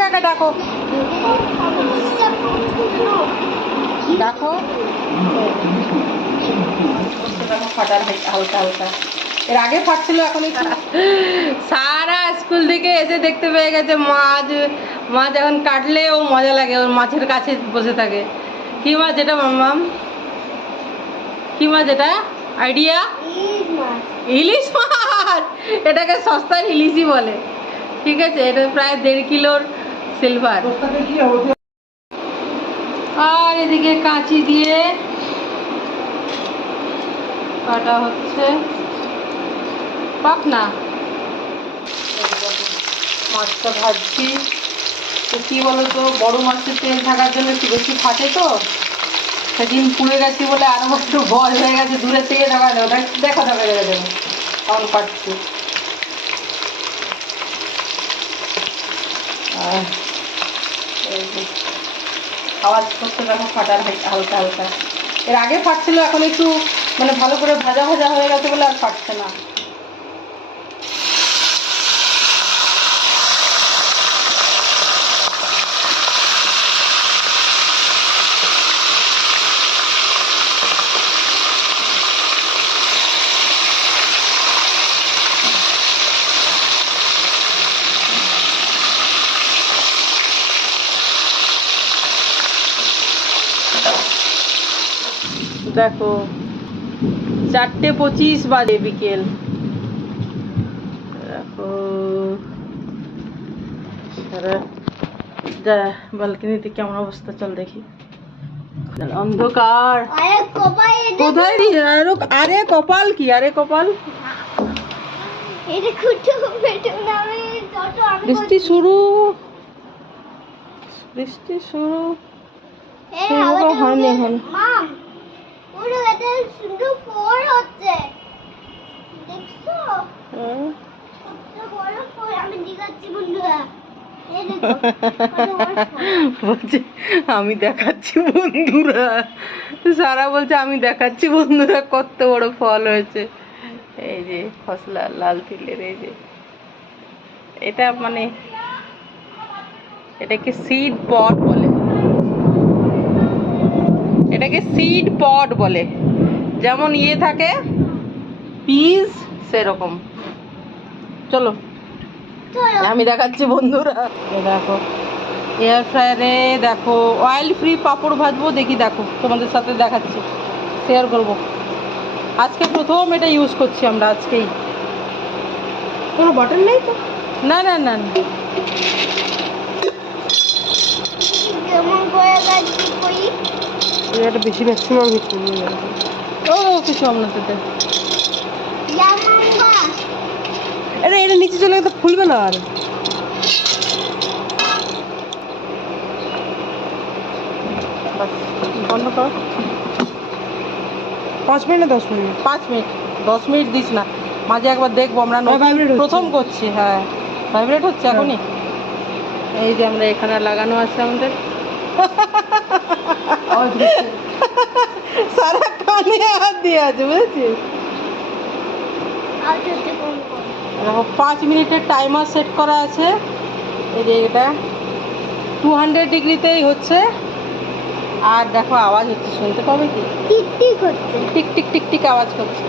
কাকে ডাকো দেখো। হালকা হালকা হালকা এর আগে ফাটছিল এখন সারা স্কুল থেকে এসে দেখতে পেয়ে গেছে মাছ। মাছ এখন কাটলে ও মজা লাগে, ওর মাছের কাছে বসে থাকে। কি মাছ এটা মাম্মাম? কি মাছ এটা? আইডিয়া? ইলিশ মাছ। এটাকে সস্তার ইলিশই বলে। ঠিক আছে, এটা প্রায় দেড় কিলোর সিলভার। আর এদিকে কাঁচি দিয়ে কাটা হচ্ছে পাক না মাছটা ভাজছি। তো কী বলো তো বড়ো মাছের তেল থাকার জন্য একটু বেশি ফাটে তো। সেদিন পুড়ে গেছি বলে আরও একটু বল হয়ে গেছে, দূরে থেকে দেখা যাবে ওটা দেখা দেখা যাবে। তখন পাচ্ছি আর আওয়াজ করতে দেখো ফাটার হালকা হালকা হালকা। এর আগে ফাটছিল, এখন একটু মানে ভালো করে ভাজা ভাজা হয়ে গেছে বলে আর ফাটছে না। দেখো চারটে পঁচিশ বাজে বিকেল। দেখো বালকনিতে কেমন অবস্থা চল দেখি। অন্ধকার। কোথায় আরে কপাল কি? আরে কপাল। বৃষ্টি শুরু। বৃষ্টি শুরু। শুরু হয়নি এখন। বলছে আমি দেখাচ্ছি বন্ধুরা। সারা বলছে আমি দেখাচ্ছি বন্ধুরা কত বড় ফল হয়েছে। এই যে ফসলা লাল তিলের এই যে। এটা মানে এটাকে সিড পট বলে? এটাকে সিড পট বলে। যেমন ইয়ে থাকে পিস সেরকম। চলো। আমি দেখাচ্ছি বন্ধুরা। দেখো এয়ার ফ্রায়ারে দেখো অয়েল ফ্রি পাঁপড় ভাজবো, দেখি দেখো, তোমাদের সাথে দেখাচ্ছি শেয়ার করব। আজকে প্রথম এটা ইউজ করছি আমরা, আজকেই। কোনো বাটন নেই তো? না না না এটা বেশি ম্যাক্সিমাম হিট করবে ও কিছু আরে এটা নিচে চলে গেলে ফুলবে না আর। বন্ধ কর। পাঁচ মিনিট না দশ মিনিট? পাঁচ মিনিট। দশ মিনিট দিস না। মাঝে একবার দেখব আমরা vibrate প্রথম করছি হ্যাঁ। ভাইব্রেট হচ্ছে এখনই। এই যে আমরা এখানে লাগানো আছে আমাদের। সারা কানে হাত দিয়ে আছে বুঝেছিস দেখো পাঁচ মিনিটের টাইমার সেট করা আছে। এই যে এটা। টু হান্ড্রেড ডিগ্রিতেই হচ্ছে। আর দেখো আওয়াজ হচ্ছে শুনতে পাবে কি? টিক টিক টিক টিক আওয়াজ করছে।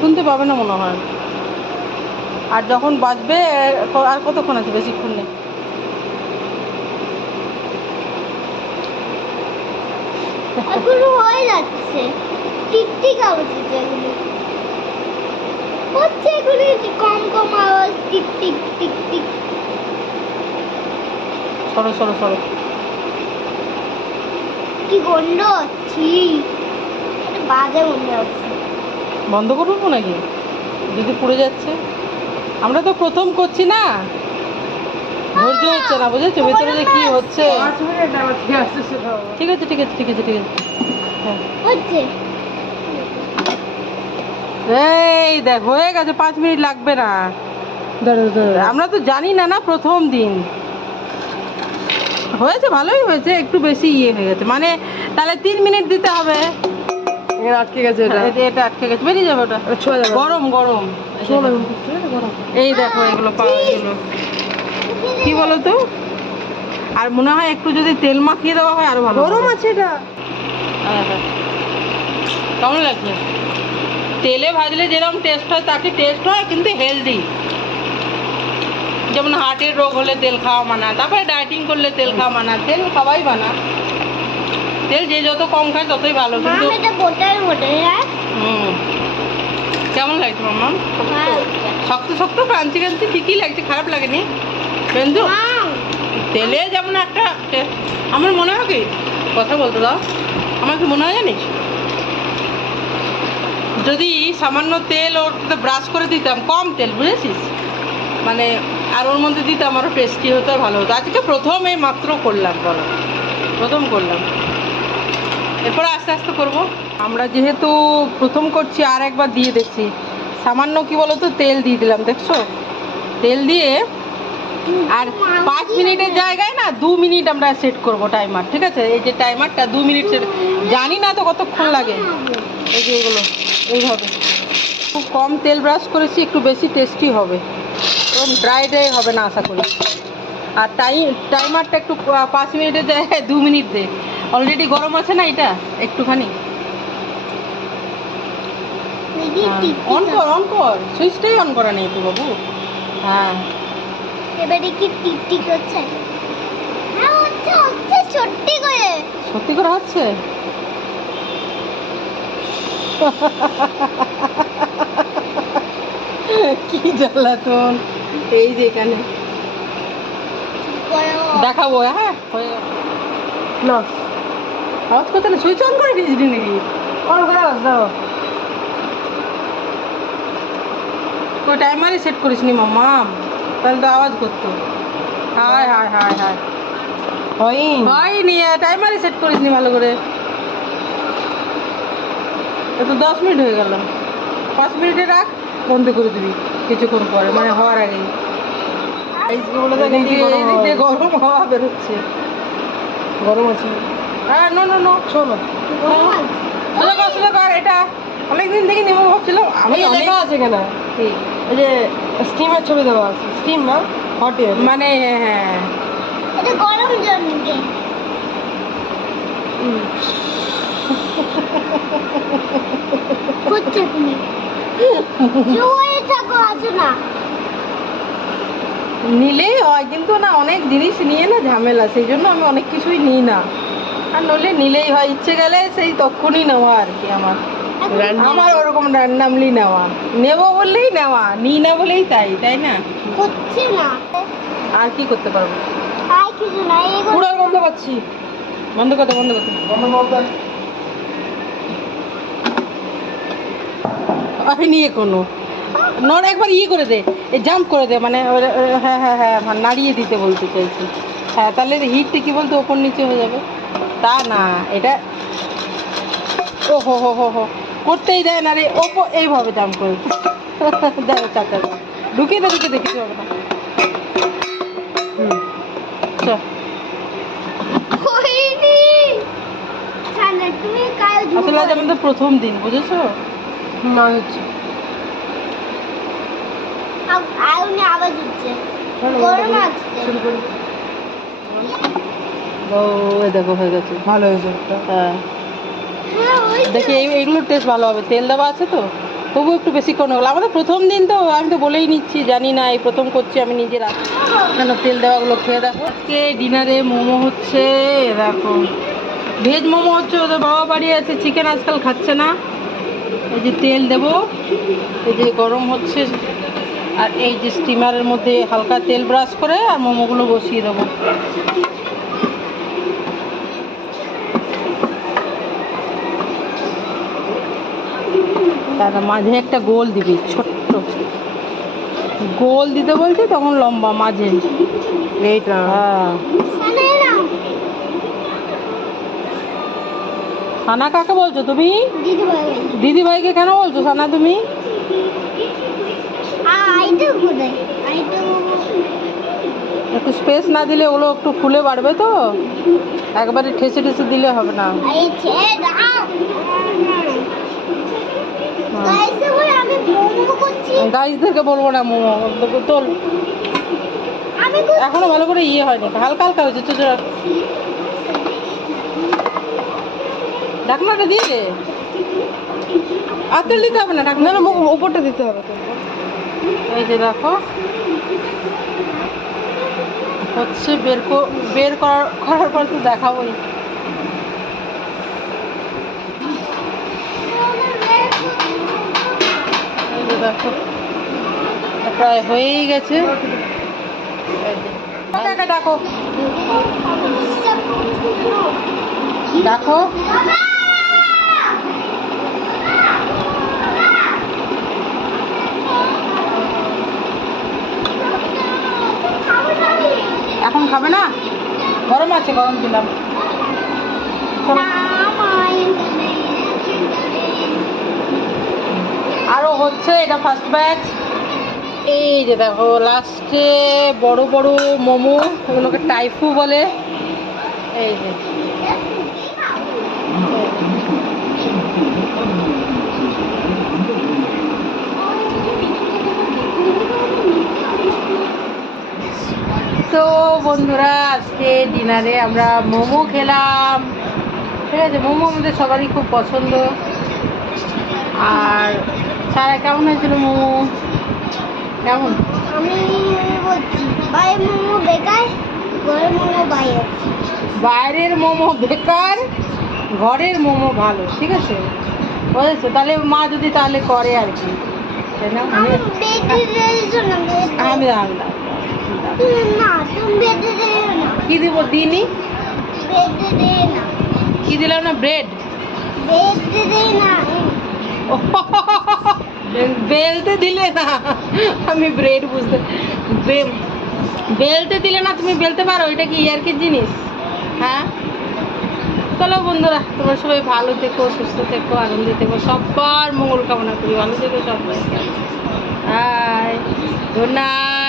শুনতে পাবে না মনে হয়। আর যখন বাজবে আর কতক্ষণ আছে বেশিক্ষণ নেই? এগুলো হয়ে যাচ্ছে। টিক টিক আওয়াজ হচ্ছে এগুলো কম কম আওয়াজ টিক টিক টিক টিক সরো সরো সরো। কি গন্ধ? ছি। এটা বাজে গন্ধ হচ্ছে। বন্ধ করব নাকি? যদি পুড়ে যাচ্ছে। আমরা তো প্রথম করছি না। ধৈর্য হচ্ছে না বুঝেছ? ভেতরে যে কি হচ্ছে? ঠিক আছে ঠিক আছে ঠিক আছে ঠিক আছে। এই দেখ হয়ে গেছে পাঁচ মিনিট লাগবে না। আমরা তো জানি না না প্রথম দিন। হয়েছে ভালোই হয়েছে একটু বেশি ইয়ে হয়ে গেছে। মানে তাহলে তিন মিনিট দিতে হবে। আটকে গেছে এটা। এটা এটা আটকে গেছে। বেরিয়ে যাবে ওটা। ছোঁয়া যাবে। না। গরম। গরম এই দেখো এগুলো পাওয়া কি বলো তো আর মনে হয় একটু যদি তেল মাখিয়ে দেওয়া হয় আরও ভালো গরম আছে এটা। কেমন লাগছে? তেলে ভাজলে যেরকম টেস্ট হয় তাকে টেস্ট হয় কিন্তু হেলদি যেমন হার্টের রোগ হলে তেল খাওয়া মানা তারপরে ডায়েটিং করলে তেল খাওয়া মানা তেল খাওয়াই মানা। তেল যে যত কম খায় ততই ভালো কিন্তু হ্যাঁ। কেমন লাগছে মাম্মা? শক্ত শক্ত ক্রাঞ্চি ক্রাঞ্চি ঠিকই লাগছে? খারাপ লাগেনি? কিন্তু তেলে যেমন একটা আমার মনে হয় কি? কথা বলতে দাও। আমার কি মনে হয় জানিস? যদি সামান্য তেল ওর ব্রাশ করে দিতাম কম তেল বুঝেছিস? মানে আর ওর মধ্যে দিতাম আরও টেস্টি হতো আর ভালো হতো। আজকে প্রথম এই মাত্র করলাম বলো। প্রথম করলাম। এরপর আস্তে আস্তে করব। আমরা যেহেতু প্রথম করছি আর একবার দিয়ে দেখছি সামান্য কি বলতো? তেল দিয়ে দিলাম দেখছ? তেল দিয়ে আর পাঁচ মিনিটের জায়গায় না দু মিনিট আমরা সেট করব টাইমার ঠিক আছে? এই যে টাইমারটা দু মিনিট সেট জানি না তো কতক্ষণ লাগে। এই যে এগুলো এইভাবে। খুব কম তেল ব্রাশ করেছি একটু বেশি টেস্টি হবে। এরকম ড্রাই ড্রাই হবে না আশা করি। আর টাইম টাইমারটা একটু পাঁচ মিনিটের জায়গায় দু মিনিট দে। অলরেডি গরম আছে না এটা? একটুখানি। অন কর অন কর। সুইচটাই অন করা নেই তো বাবু। হ্যাঁ। এবারে কি হ্যাঁ সত্যি করে। হচ্ছে? কি জ্বালাতন। এই যে এখানে। দেখাবো হ্যাঁ আওয়াজ করতে না, সুইচ অন করে দিয়েছিলি নাকি? অন করে আওয়াজ দাও। ওই টাইমারে সেট করিস নি মাম্মা তাহলে তো আওয়াজ করতো। হায় হায় হায় হায়। হয়নি। সেট করিস নি ভালো করে। এ তো দশ মিনিট হয়ে গেল। পাঁচ মিনিটে রাখ বন্ধ করে দিবি কিছুক্ষণ পরে মানে হওয়ার আগে গরম হাওয়া বেরোচ্ছে। গরম আছে? হ্যাঁ নো নো নো শোনো। সোজা কর সোজা কর এটা অনেকদিন থেকে নেব ভাবছিলাম আমি লেখা আছে কেন। এই যে স্টিমের ছবি দেওয়া আছে। স্টিম না? হট মানে হ্যাঁ এটা গরম জন্যে হচ্ছে তুমি? জোরে থাকো আছো না। নিলেই হয় কিন্তু না অনেক জিনিস নিয়ে না ঝামেলা সেই জন্য আমি অনেক কিছুই নিই না। আর নলে নিলেই হয় ইচ্ছে গেলে সেই তখনই নেওয়া আর কি আমার। আমার ওরকম র্যান্ডামলি নেওয়া। নেব বললেই নেওয়া নিই না বলেই তাই তাই না? হচ্ছে না। আর কি করতে পারব? আর কিছু না পুরো বন্ধ পাচ্ছি বন্ধ করতে বন্ধ করতে বন্ধ করতে আমি নিয়ে কোনো নর একবার ইয়ে করে দে। এই জাম্প করে দে মানে হ্যাঁ হ্যাঁ হ্যাঁ মানে নাড়িয়ে দিতে বলতে চাইছি। হ্যাঁ তাহলে হিটটা কি বলতো ওপর নিচে হয়ে যাবে? তা না এটা ও হো হো হো হো। করতেই দেয় না রে। ওপর এইভাবে দাম করে। দেখো চাচা ঢুকিয়ে দে ঢুকিয়ে দে কিছু হবে না। আসলে আজ আমাদের প্রথম দিন বুঝেছ? না হচ্ছে। আগুনে আওয়াজ হচ্ছে। গরম আসছে ও এই দেখো হয়ে গেছে। ভালো হয়েছে হ্যাঁ। দেখি এই এইগুলোর টেস্ট ভালো হবে। তেল দেওয়া আছে তো? তবু একটু বেশিক্ষণ হলো আমাদের প্রথম দিন তো আমি তো বলেই নিচ্ছি, জানি না, এই প্রথম করছি, আমি নিজের। কেন তেল দেওয়াগুলো খেয়ে দেখো। আজকে ডিনারে মোমো হচ্ছে দেখো ভেজ মোমো হচ্ছে ওদের বাবা বাড়ি আছে চিকেন আজকাল খাচ্ছে না। এই যে তেল দেবো, এই যে গরম হচ্ছে, আর এই যে স্টিমারের মধ্যে হালকা তেল ব্রাশ করে আর মোমোগুলো বসিয়ে দেবো। তার মাঝে একটা গোল দিবি ছোট্ট। গোল দিতে বলছি তখন লম্বা মাঝে। এইটা হ্যাঁ। সানা কাকে বলছো তুমি? দিদি ভাইকে কেন বলছো সানা তুমি? একটু স্পেস না দিলে ওগুলো একটু ফুলে বাড়বে তো? একবারে ঠেসে ঠেসে দিলে হবে না আই ছেড়ে দাও গাইস বলে আমি মোমো করছি গাইজদেরকে বলব না মোমো তোল। আমি এখনও ভালো করে ইয়ে হয়নি। হালকা হালকা হয়েছে তো। ঢাকনাটা দিয়ে দে। আর তেল দিতে হবে না ঢাকনা না মুখ উপরটা দিতে হবে এই যে দেখো। হচ্ছে বের বের করার করার পর তো দেখাবোই এই যে দেখো। প্রায় হয়েই গেছে। ডাকো। ডাকো। এখন খাবে না? গরম আছে গরম দিলাম। চলো। আরও হচ্ছে, এটা ফার্স্ট ব্যাচ এই যে দেখো লাস্টে বড় বড় মোমো এগুলোকে টাইফু বলে। এই যে। তো বন্ধুরা, আজকে ডিনারে আমরা মোমো খেলাম। ঠিক আছে, মোমো আমাদের সবারই খুব পছন্দ। আর সারা কেমন হয়েছিল মোমো? কেমন? আমি বলছি বাইরে মোমো বেকার ঘরে মোমো বাইরে বাইরের মোমো বেকার ঘরের মোমো ভালো ঠিক আছে? বুঝেছ? তাহলে মা যদি তাহলে করে আর কি তাই না? আমি আমি কি দিব দিনি? বেডে কি দিলাম না? ব্রেড। না। বেলতে দিলে না। আমি ব্রেড বুঝতে বেলতে দিলে না, তুমি বেলতে পারো, এটা কি ইয়ার্কির জিনিস? হ্যাঁ? চলো বন্ধুরা, তোমরা সবাই ভালো থেকো, সুস্থ থেকো, আনন্দে থেকো সবার মঙ্গল কামনা করি। ভালো থেকো সবাই। হ্যাঁ গুড নাইট